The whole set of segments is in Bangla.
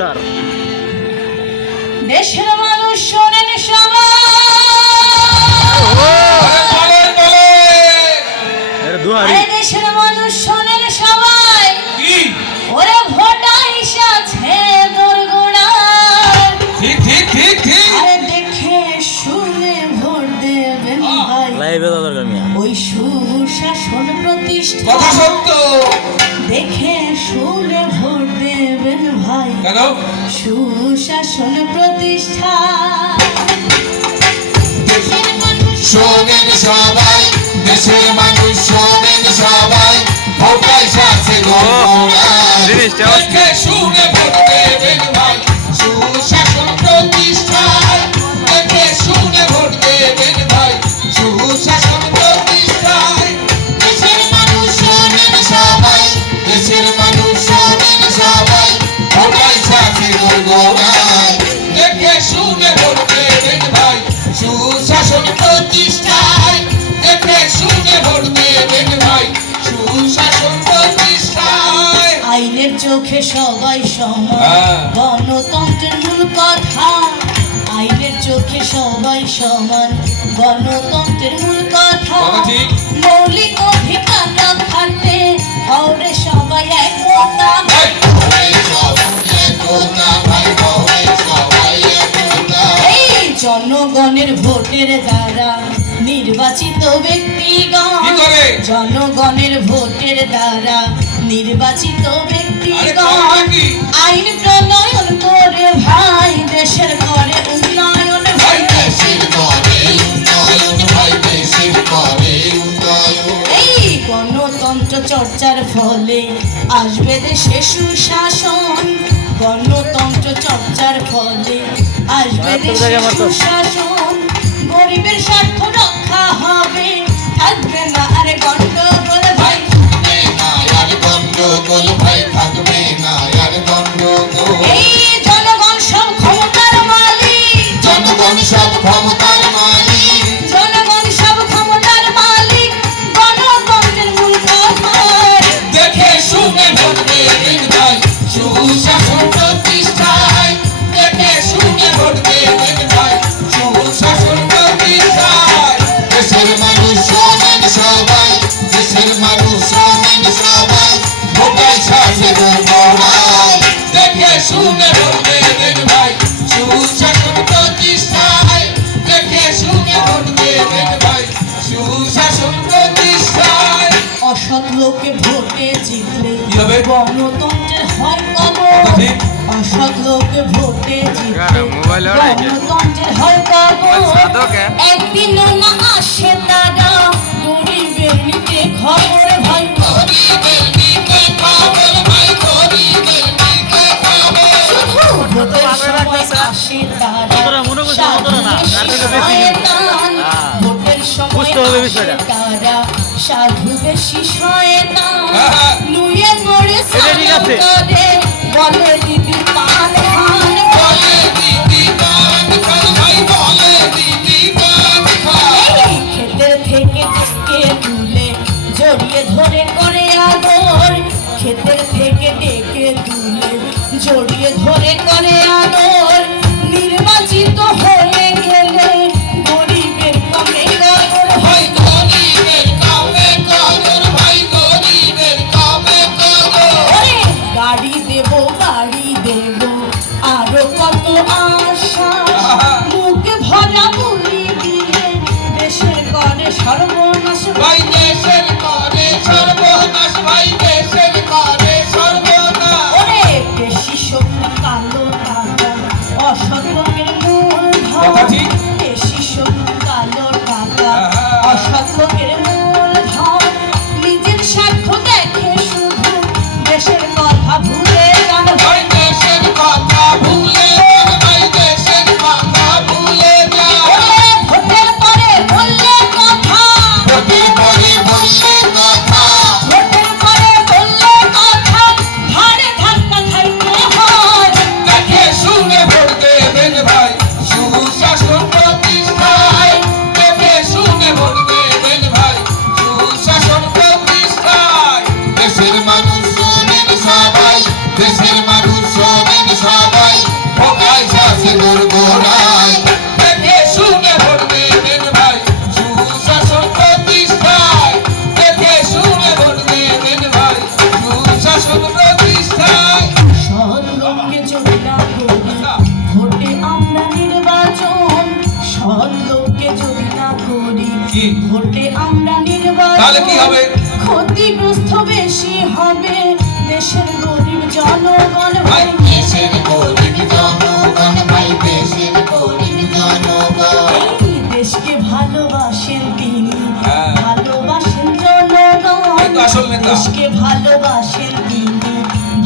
স্টার। দেশের মানুষ শোনেন সবাই, দেশের মানুষ শোনেন সবাই, ওরে ভোটা এসেছে দোরগোড়া। ঠিক ঠিক ঠিক ঠিক। আরে দেখে শুনে ভোট দেবেন ভাই, ওই সুশাসন প্রতিষ্ঠা। কথা সত্য। দেখে শুনে ভোট দেবেন ভাই, কেন? সুশাসন প্রতিষ্ঠা। দেশের মানুষ শোনেন সবাই, দেশের মানুষ শোনেন সবাই, ভোটা এসেছে দোরগোড়া। দেখে শুনে ভোট দেবেন ভাই, সুশাসন প্রতিষ্ঠায়। দেখে শুনে ভোট দেবেন ভাই, সুশাসন প্রতিষ্ঠায়। দেশের মানুষ শোনেন সবাই, দেশের মানুষ শোনেন সবাই, ভোটা এসেছে দোরগোড়ায়। দেখে শুনে ভোট দেবেন ভাই, সুশাসন প্রতিষ্ঠায়। দেখে শুনে ভোট দেবেন ভাই, সুশাসন প্রতিষ্ঠায়। আইনের চোখে সবাই সমান, গণতন্ত্রের মূল কথা। আইনের চোখে সবাই সমান, গণতন্ত্রের মূল কথা। মৌলিক অধিকার রক্ষার্থে হওরে সবাই একতা। এই জনগণের ভোটের দ্বারা নির্বাচিত ব্যক্তিগণ, জনগণের ভোটের দ্বারা নির্বাচিত ব্যক্তিগণ আইন প্রণয়ন করে ভাই, দেশের করে উন্নয়ন ভাই, দেশের করে উন্নয়ন ভাই, দেশের করে উন্নয়ন। এই গণতন্ত্র চর্চার ফলে আসবে দেশে সুশাসন, গণতন্ত্র চর্চার ফলে আসবে দেশে সুশাসন। গরিবের স্বার্থ রক্ষা হবে, থাকবে না আর গন্ডগোল ভাই, গন্ডগোল ভাই, থাকবে না আর গন্ডগোল। এই জনগণ সব ক্ষমতার মালিক, জনগণ সব ক্ষমতার মালিক, জনগণ সব ক্ষমতার মালিক, গণতন্ত্রের মূল কথা। দেখে শুনে ভোট দেবেন ভাই, সুশাসন প্রতিষ্ঠায়। দেখে শুনে ভোট দেবেন ভাই, সুশাসন প্রতিষ্ঠায়। দেশের মানুষ শোনেন সবাই, দেশের মানুষ শোনেন সবাই, ভোটা এসেছে দোরগোড়ায়। দেখে শুনে ভোট দেবেন ভাই, সুশাসন প্রতিষ্ঠায়। দেখে শুনে ভোট দেবেন ভাই, সুশাসন প্রতিষ্ঠায়। অসৎ লোকে ভোটে জিতলে কি হবে? গণতন্ত্রের হয় কবর। ঠিক। অসৎ লোকে ভোটে জিতলে গণতন্ত্রের হয় কবর। একদিনও না আসে তারা গরিবের নিতে খবর ভাই, গরিবের নিতে খবর ভাই, গরিবের নিতে খবর। শুধু ভোটের সময় আসে তারা সাধু বেশি শয়তান, ভোটের সময় আসে তারা সাধু বেশি শয়তান। লুয়ে পড়ে সালাম করে বলে দিদি পান খান, বলে দিদি পান খান ভাই, বলে দিদি পান খান। এই ক্ষেতের থেকে ডেকে তুলে জড়িয়ে ধরে করে আদর, ক্ষেতের থেকে ডেকে তুলে জড়িয়ে ধরে করে আদর। নির্বাচিত হয়ে গেলে গরিবের কমে গদর ভাই, গরিবের কমে কদর ভাই, গরিবের কমে কদর। ওরে গাড়ি দেব বাড়ি দেব আরো কত আশা, মুখে ভরা বুলি দিয়ে দেশের করে সর্বনাশ ভাই, দেশের করে সর্বনাশ ভাই, দেশের করে সর্বনাশ। ওরে বেশি শক্তি কালো টাকা, অসৎ লোকের মূল ধন। কথা ঠিক। বেশি শক্তি কালো টাকা, অসৎ লোকের মূল ধন। নিজের স্বার্থ দেখে শুধু দেশের কথা ভুলে যান ভাই, দেশের কথা ভুলে যান ভাই, দেশের কথা ভুলে যান। ওরে ভোটের পরে বললে কথা, ভোটের পরে বললে কথা, ভোটের পরে বললে যদি না করি, ভোটে আমরা নির্বাচন, সৎ লোককে যদি না করি, কি? ভোটে আমরা তাহলে কি নির্বাচন, হবে? ক্ষতিগ্রস্ত বেশি হবে দেশের গরিব জনগণ ভাই, ভাই। দেশের গরিব জনগণ ভাই, দেশের গরিব জনগণ। এই দেশকে ভালোবাসেন তিনি, হ্যাঁ। ভালোবাসেন জনগণ। এই তো আসল নেতা। দেশকে ভালোবাসেন তিনি,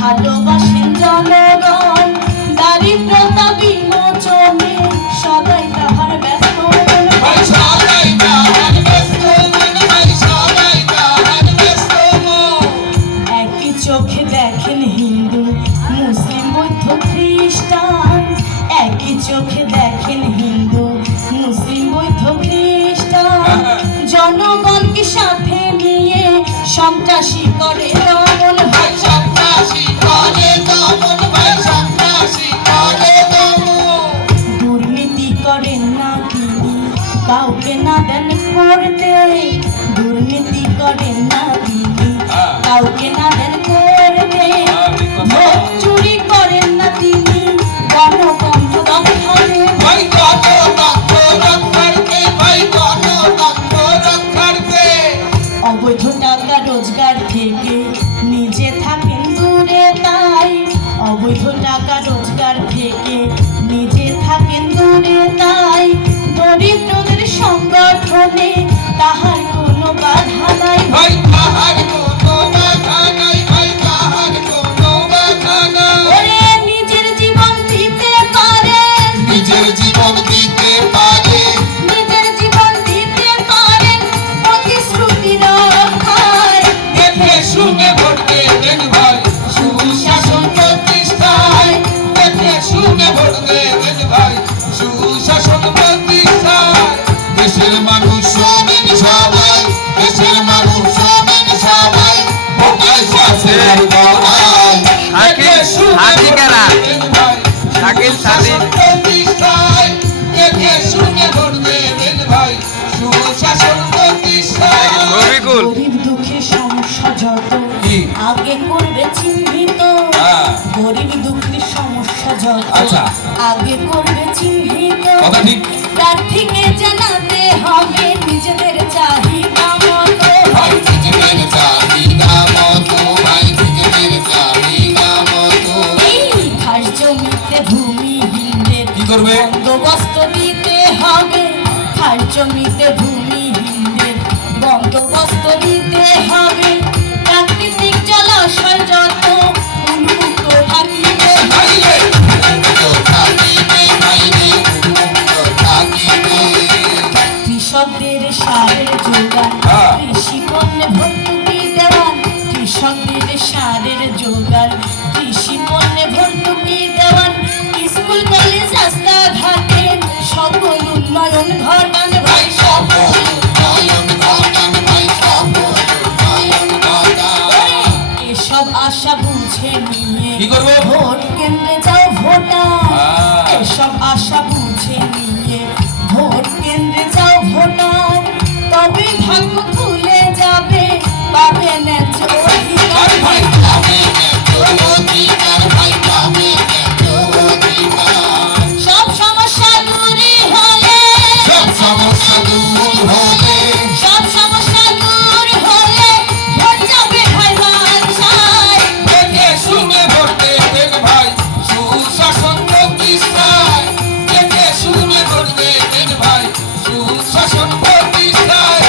ভালোবাসেন জনগণ। দারিদ্রতা বিমোচনে সদাই তাহার ব্যস্ত মন ভাই, সবাই তাহার ব্যস্ত মন, ভাই, সবাই তাহার ব্যস্ত মন। একই চোখে দেখেন হিন্দু মুসলিম বৌদ্ধ খ্রিস্টান, একই চোখে দেখেন হিন্দু মুসলিম বৌদ্ধ খ্রিস্টান। জনগণকে সাথে নিয়ে সন্ত্রাসী করে দমন ভাই, ভাই। সন্ত্রাসী করে দমন, ভাই, সন্ত্রাসী করে দমন। দুর্নীতি করেন না তিনি, কাউকে না দেন করতে। দুর্নীতি করেন না তিনি, কাউকে না দেন করতে। ভোট চুরি করেন না তিনি, গণতন্ত্র দখলে। ভাই, গণতন্ত্র রক্ষার্থে, ভাই, গণতন্ত্র রক্ষার্থে। অবৈধ টাকা রোজগার থেকে নিজে থাকেন দূরে তাই, অবৈধ টাকা রোজগার থেকে নিজে থাকেন দূরে তাই। দরিদ্রদের সংগঠনে তাহার কোনো বাধা নাই ভাই, তাহার কোনো বাধা নাই, ভাই, তাহার কোনো বাধা নাই। ওরে নিজের জীবন দিতে পারে, নিজের জীবন দিতে পারে, নিজের জীবন দিতে পারেন প্রতিশ্রুতি রক্ষায়। দেখে শুনে ভোট দেবেন ভাই, সুশাসন প্রতিষ্ঠায়। দেখে শুনে ভোট দেবেন ভাই, সুশাসন প্রতিষ্ঠায়। দেশের মানুষ শোনেন সবাই, দেশের মানুষ শোনেন সবাই, ভোটার শাসনের গড়াই। দেখে শুনে ভোট দেবেন ভাই, সুশাসন প্রতিষ্ঠায়। দেখে শুনে ভোট দেবেন ভাই, সুশাসন প্রতিষ্ঠায়। গরিব দুঃখের সমস্যা যত কি? আগে করবে চিহ্নিত, হ্যাঁ। গরিব দুঃখের সমস্যা যত আচ্ছা। আগে করবে চিহ্নিত। কথা ঠিক। প্রার্থীকে জানাতে হবে নিজেদের চাহিদা মতো। ভাই, নিজেদের চাহিদা মতো, ভাই, নিজেদের চাহিদা মতো। এই খাস জমিতে ভূমিহীনদের কি করবে? বন্দোবস্ত দিতে হবে, খাস জমিতে ভূমিহীনদের বন্দোবস্ত দিতে হবে। প্রাকৃতিক জলাশয় যত উন্মুক্ত থাকিবে, ভাই রে, উন্মুক্ত থাকিবে, ভাই রে, উন্মুক্ত থাকিবে। কৃষকদের সারের যোগান, হ্যাঁ। কৃষি পণ্যে ভর্তুকি দেওয়ান। কৃষকদের সারের যোগান, কৃষি পণ্যে ভর্তুকি দেওয়ান। স্কুল কলেজ রাস্তাঘাটে সকল উন্নয়ন ঘটান ভাই, ভাই। সকল উন্নয়ন ঘটান, ভাই, সকল উন্নয়ন ঘটান। এসব আশা বুঝে নিয়ে কি করবো? ভোট কেন্দ্রে যাও ভোটার। হ্যাঁ। এসব আশা বুঝে নিয়ে ভোট কেন্দ্রে যাও ভোটার। তবে ভাগ্য খুলে যাবে, পাবে ন্যায্য অধিকার আর ভাই, পাবে ন্যায্য অধিকার, ভাই, পাবে ন্যায্য অধিকার। সব সমস্যা দূরে হলে, সব সমস্যা দূর হলে, সব সমস্যা দূর হলে ভোট যাবে ভাই বাঞ্ছায়। দেখে শুনে ভোট দেবেন ভাই, সুশাসন প্রতিষ্ঠায়। দেখে শুনে ভোট দেবেন ভাই, সুশাসন প্রতিষ্ঠায়।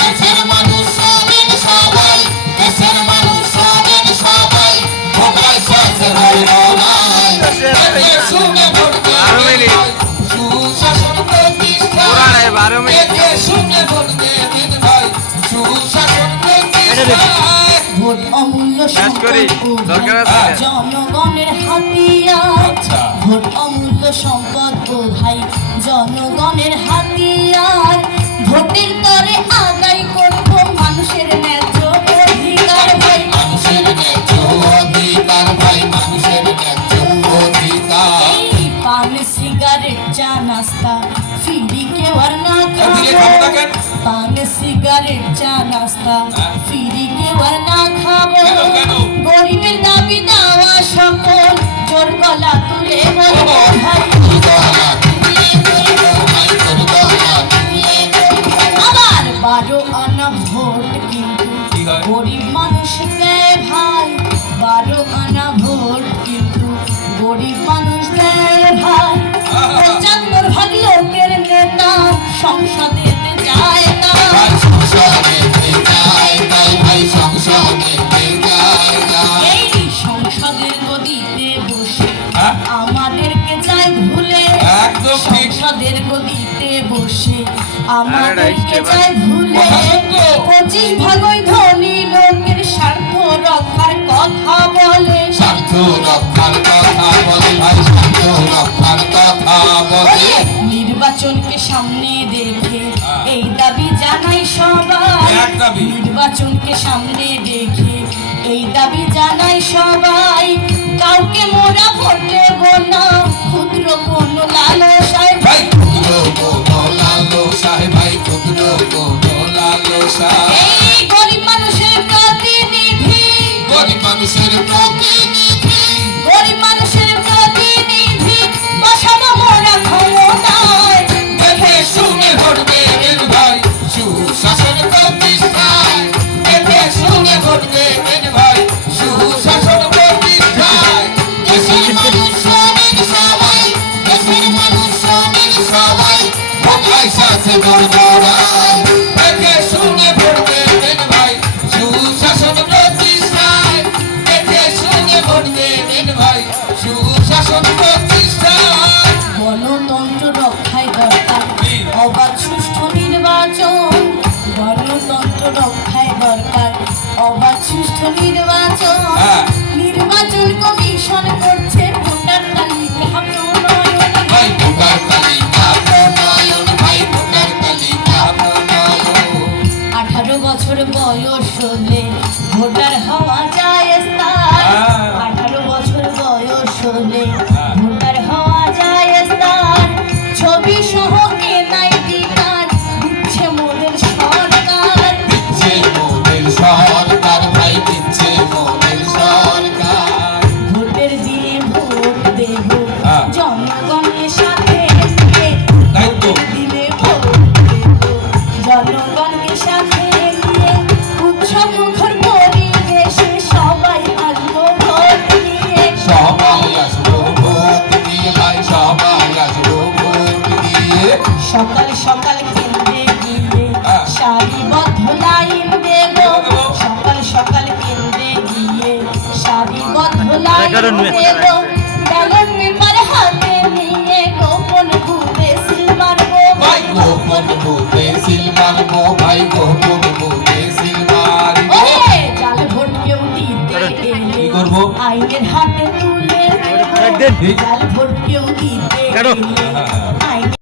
দেশের মানুষ শোনেন সবাই, দেশের মানুষ শোনেন সবাই, ভোটার শাসনের লড়াই। দেখে শুনে ভোট দেবেন ভাই, সুশাসন প্রতিষ্ঠায়। দেখে শুনে ভোট দেবেন ভাই, সুশাসন প্রতিষ্ঠায়। ভোট অমূল্য করি, সম্পদ ও দরকার ভাই, আছে। জনগণের হাতিয়ার। আচ্ছা। ভোট অমূল্য সম্পদ ও ভাই, জনগণের হাতিয়ার। ভোটের তরে আদায় করব মানুষের ন্যায্য অধিকার ভাই। মানুষের ন্যায্য অধিকার, ভাই, মানুষের ন্যায্য অধিকার। এই পান সিগারেট চা নাস্তা ফিরি কেউ আর না ওদিকে খাবো। খাবো না কেন? পান সিগারেট চা নাস্তা ফিরি কেউ আর না খাবো কেন, কেন? গরিবের দাবি দেওয়া সকল জোর গলা তুলে বলবো ভাই আবার 12 আনা ভোট কিন্তু কি হয়? গরিব মানুষ দেয় ভাই 12 আনা ভোট কিন্তু গরিব মানুষ দেয় ভাই 75 ভাগ লোকের নেতা সংসদেতে যায় না এই সংসদের গদিতে বসে হ্যাঁ? আমাদেরকে চাই ভুলে একদম ঠিক। সংসদের গদিতে বসে আমাদেরকে চাই ভুলে কথা সত্য। 25 ভাগ ওই ধনী লোকের স্বার্থ রক্ষার কথা বলে স্বার্থ রক্ষার কথা বলে ভাই, স্বার্থ রক্ষার কথা বলে। নির্বাচনকে সামনে রেখে এই দাবি জানাই সবাই এক দাবি। নির্বাচনকে সামনে রেখে এই দাবি জানাই সবাই কাউকে মোরা ভোট দেব না ক্ষুদ্র কোন লালসায় ভাই ক্ষুদ্র কোনো লালসায়, ভাই ক্ষুদ্র কোনো লালসায়। এই গরিব মানুষের প্রতিনিধি গরিব মানুষের প্রতিনিধি, গরিব মানুষের প্রতিনিধি বসাবো মোরা ক্ষমতায় দেখে শুনে ভোট দেবেন ভাই, সুশাসন প্রতিষ্ঠায়। দেখে শুনে ভোট দেবেন ভাই, সুশাসন প্রতিষ্ঠায়। দেশের মানুষ শ্রমিক সবাই, দেশের মানুষ শ্রমিক সবাই, ভোটায় শাসে গড়গড়ায়। দেখে শুনে ভোট দেবেন ভাই, সুশাসন প্রতিষ্ঠায়। দেখে শুনে ভোট দেবেন ভাই, সুশাসন প্রতিষ্ঠায়। গণতন্ত্র রক্ষায় দরকার অবাধ সুষ্ঠু নির্বাচন গণতন্ত্র রক্ষায় দরকার অবাধ সুষ্ঠু নির্বাচন হ্যাঁ। নির্বাচন কমিশন করছে ভোটার তালিকা প্রণয়ন ভাই ভোটার তালিকা প্রণয়ন, ভাই ভোটার তালিকা প্রণয়ন। 18 বছর বয়স হলে ভোটার হওয়া যায় স্থান হ্যাঁ। 18 বছর বয়স হলে হ্যাঁ। ভোটার হওয়া যায় স্থান ছবি সহ এনআইডি কার্ড দিচ্ছে মোদের সরকার দিচ্ছে মোদের সরকার, ভাই দিচ্ছে মোদের সরকার। ভোটের দিনে ভোট দেব হ্যাঁ। জনগণের সাথে নিয়ে তাই তো। দিনে ভোট দেব জনগণকে সাথে নিয়ে উৎসব মুখর পরিবেশে সবাই আসবো ভোট নিয়ে সবাই আসবো ভোট দিয়ে, ভাই সবাই আসবো ভোট দিয়ে। সকাল সকাল কেন্দ্রে গিয়ে হ্যাঁ। সারিবদ্ধ লাইন দেব দেব। সকাল সকাল কেন্দ্রে গিয়ে সারিবদ্ধ লাইন কারণ মেয়ে দেব ব্যালট পেপার হাতে নিয়ে গোপন ঘুরে সিল মারবো ভাই গোপন বুথে সিল মারবো, ভাই গোপন বুথে সিল মারবো। ওরে জাল ভোট কেউ দিতে গেলে কি করবো? আইনের হাতে তুলে দেব একদিন। জাল ভোট কেউ দিতে কেন? গেলে আইনের